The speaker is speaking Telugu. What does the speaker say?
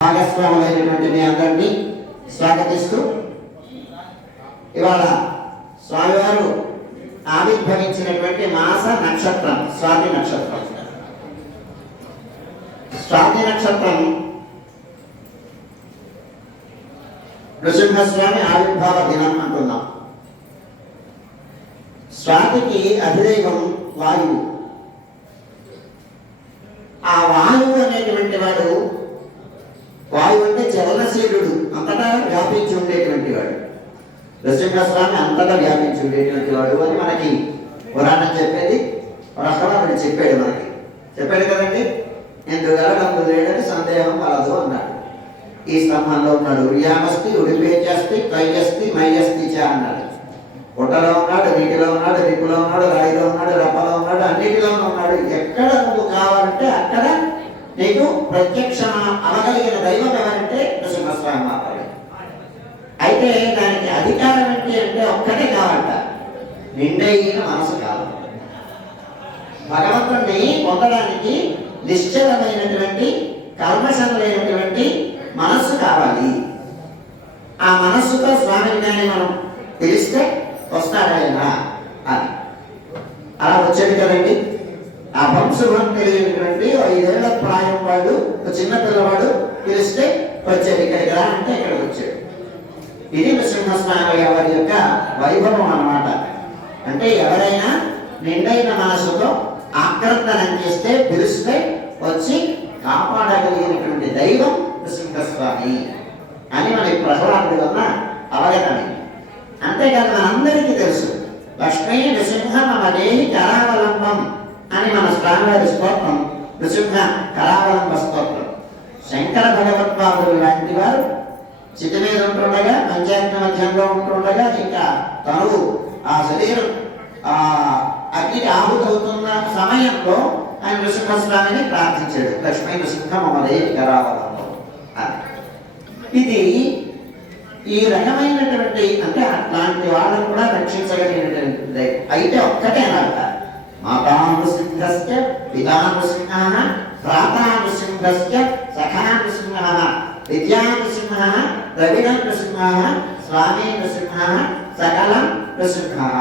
భాగస్వాములైనటువంటి మీ అందరినీ స్వాగతిస్తూ ఇవాళ స్వామివారు ఆవిర్భవించినటువంటి మాస నక్షత్రం స్వాతి నక్షత్రం. స్వాతి నక్షత్రం నృసింహస్వామి ఆవిర్భావ దినం అంటున్నాం. స్వాతికి అధిదైవం వాయువు. ఆ వాయువు అనేటువంటి వాడు, వాయువు అంటే చలనశీలుడు, అంతటా వ్యాపించి ఉండేటువంటి వాడు. నృసింహస్వామి అంతటా వ్యాపించి ఉండేటువంటి వాడు అని మనకి పురాణం చెప్పేది. ప్రహ్లాదుడు చెప్పాడు కదండి. ఎందుకు లేడని సందేహం కలదు అన్నాడు. ఈ స్తంభంలో ఉన్నాడు, ఉర్యామస్తి ఉడిపేజస్తి తైజస్తి మయ్యస్తి చ అన్నాడు. పుట్టలో ఉన్నాడు, నీటిలో ఉన్నాడు, రిపులో ఉన్నాడు, రాయిలో ఉన్నాడు, రప్పలో ఉన్నాడు, అన్నిటిలోనూ ఉన్నాడు. ఎక్కడ నువ్వు కావాలంటే అక్కడ నీకు ప్రత్యక్ష అవగలిగిన దైవం ఎవరంటే నృసింహస్వామి మాత్రమే. అయితే దానికి అధికారం ఏంటి అంటే ఒక్కటే కావాలంట, నిండైన మనసు కావాలి. భగవంతుడిని పొందడానికి నిశ్చలమైనటువంటి కల్మషం లేనటువంటి మనస్సు కావాలి. ఆ మనస్సుతో స్వామిని కానీ మనం పిలిస్తే వస్తాడాయన అని అలా వచ్చాడు కదండి. ఆ వంశుభం తెలియనటువంటి 5 ఏళ్ల ప్రాయం వాడు, చిన్న పిల్లవాడు పిలిస్తే వచ్చాడు. ఇక్కడికి రా అంటే ఇక్కడికి వచ్చాడు. ఇది నృసింహస్వామి వారి యొక్క వైభవం అన్నమాట. అంటే ఎవరైనా నిండైన మనసుతో ఆక్రందనం చేస్తే, పిలిస్తే వచ్చి కాపాడగలిగినటువంటి దైవం నృసింహస్వామి అని మన ప్రహ్లాదుడి వల్ల అవగతమే. అంతేకాదు మనందరికీ తెలుసు, లక్ష్మీ నృసింహ మమ దేహి కరావలంబం అని మన స్వామివారి స్తోత్రం నృసింహ కరావలంబ స్తోత్రం. శంకర భగవత్పాదులు లాంటి వారు చితి మీద ఉంటుండగా, పంచాయతీ మధ్యంలో ఉంటుండగా, ఇంకా తనువు ఆ శరీరం అగ్నికి ఆహుతవుతున్న సమయంలో ఆయన నృసింహస్వామిని ప్రార్థించాడు. లక్ష్మీ నృసింహ మమ దేహి కరావలంబం అని. ఇది ఈ రకమైనటువంటి, అంటే అట్లాంటి వాళ్ళని కూడా రక్షించగలిగినటువంటి అయితే ఒక్కటే అన్నమాట, మాతా నృసింహస్య పితా నృసింహః భ్రాతా నృసింహస్య సఖా నృసింహః విద్యా నృసింహః ద్రవిడ నృసింహః స్వామి నృసింహః సకలం నృసింహః